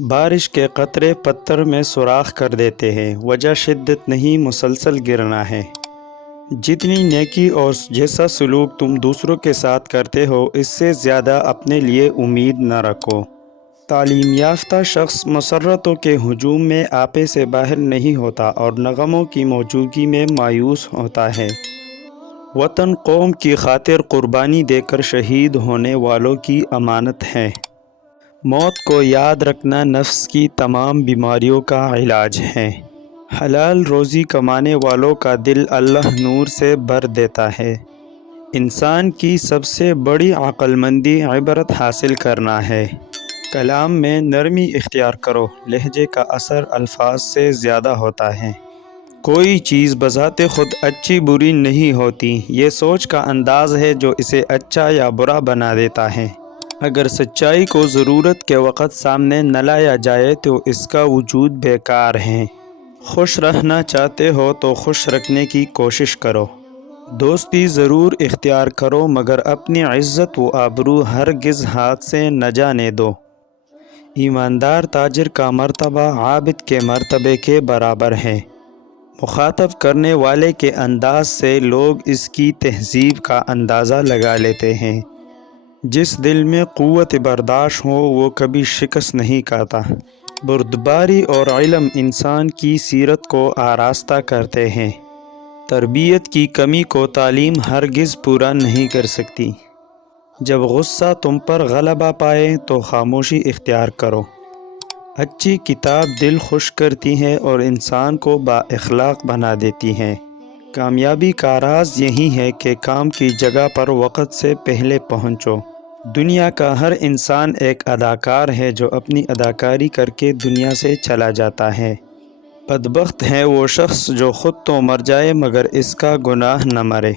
बारिश के कतरे पत्थर में सुराख कर देते हैं। वजह शिद्दत नहीं, मुसलसल गिरना है। जितनी नेकी और जैसा सलूक तुम दूसरों के साथ करते हो, इससे ज़्यादा अपने लिए उम्मीद न रखो। तालीम याफ्ता शख्स मसर्रतों के हुजूम में आपे से बाहर नहीं होता और नगमों की मौजूदगी में मायूस होता है। वतन कौम की खातिर कुर्बानी देकर शहीद होने वालों की अमानत है। मौत को याद रखना नफ्स की तमाम बीमारियों का इलाज है। हलाल रोज़ी कमाने वालों का दिल अल्लाह नूर से भर देता है। इंसान की सबसे बड़ी अक्लमंदी इबरत हासिल करना है। कलाम में नरमी इख्तियार करो, लहजे का असर अल्फाज से ज़्यादा होता है। कोई चीज़ बज़ाते खुद अच्छी बुरी नहीं होती, ये सोच का अंदाज़ है जो इसे अच्छा या बुरा बना देता है। अगर सच्चाई को ज़रूरत के वक़्त सामने न लाया जाए तो इसका वजूद बेकार है। खुश रहना चाहते हो तो खुश रखने की कोशिश करो। दोस्ती ज़रूर इख्तियार करो, मगर अपनी इज़्ज़त व आबरू हरगिज़ हाथ से न जाने दो। ईमानदार ताजिर का मर्तबा आबिद के मर्तबे के बराबर है। मुखातब करने वाले के अंदाज से लोग इसकी तहज़ीब का अंदाज़ा लगा लेते हैं। जिस दिल में क़ुव्वत बर्दाश्त हो वो कभी शिकस्त नहीं खाता। बुर्दबारी और इल्म इंसान की सीरत को आरास्ता करते हैं। तरबियत की कमी को तालीम हरगिज़ पूरा नहीं कर सकती। जब गुस्सा तुम पर गलबा पाए तो खामोशी इख्तियार करो। अच्छी किताब दिल खुश करती है और इंसान को बाअखलाक बना देती है। कामयाबी का राज यही है कि काम की जगह पर वक़्त से पहले पहुँचो। दुनिया का हर इंसान एक अदाकार है जो अपनी अदाकारी करके दुनिया से चला जाता है। बदबख्त है वो शख्स जो ख़ुद तो मर जाए मगर इसका गुनाह न मरे।